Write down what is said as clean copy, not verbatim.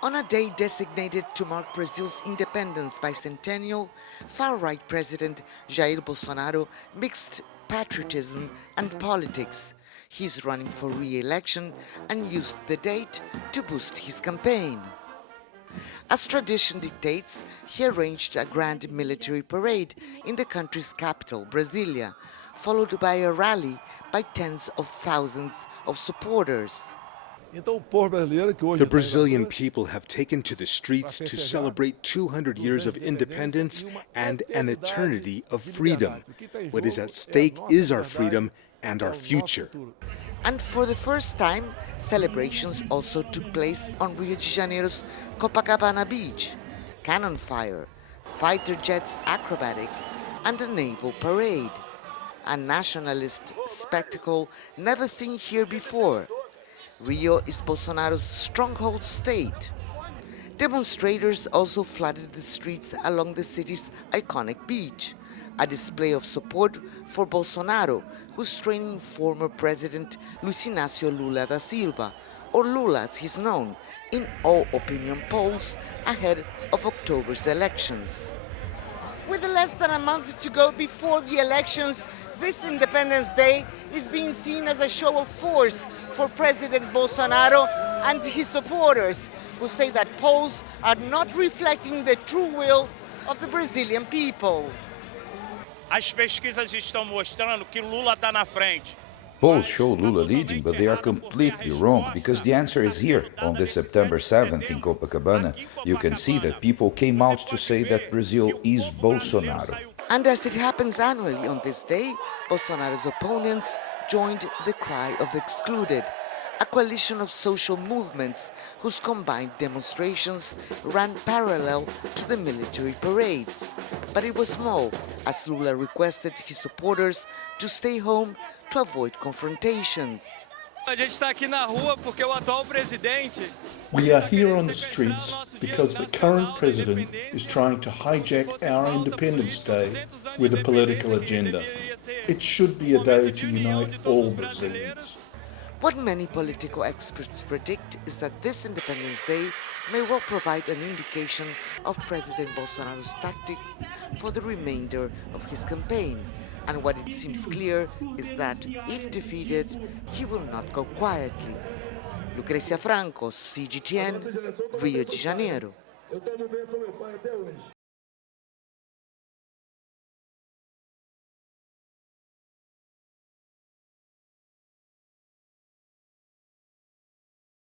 On a day designated to mark Brazil's independence bicentennial, far-right President Jair Bolsonaro mixed patriotism and politics. He's running for re-election and used the date to boost his campaign. As tradition dictates, he arranged a grand military parade in the country's capital, Brasilia, followed by a rally by tens of thousands of supporters. The Brazilian people have taken to the streets to celebrate 200 years of independence and an eternity of freedom. What is at stake is our freedom and our future. And for the first time, celebrations also took place on Rio de Janeiro's Copacabana beach. Cannon fire, fighter jets acrobatics, and a naval parade. A nationalist spectacle never seen here before. Rio is Bolsonaro's stronghold state. Demonstrators also flooded the streets along the city's iconic beach, a display of support for Bolsonaro, who's training former President Luiz Inácio Lula da Silva, or Lula as he's known, in all opinion polls ahead of October's elections. With less than a month to go before the elections, this Independence Day is being seen as a show of force for President Bolsonaro and his supporters, who say that polls are not reflecting the true will of the Brazilian people. As pesquisas estão mostrando que Lula está na frente. Polls show Lula leading, but they are completely wrong, because the answer is here. On this September 7th in Copacabana, you can see that people came out to say that Brazil is Bolsonaro. And as it happens annually on this day, Bolsonaro's opponents joined the cry of excluded, a coalition of social movements whose combined demonstrations ran parallel to the military parades. But it was small, as Lula requested his supporters to stay home to avoid confrontations. We are here on the streets because the current president is trying to hijack our Independence Day with a political agenda. It should be a day to unite all Brazilians. What many political experts predict is that this Independence Day may well provide an indication of President Bolsonaro's tactics for the remainder of his campaign. And what it seems clear is that, if defeated, he will not go quietly. Lucrecia Franco, CGTN, Rio de Janeiro.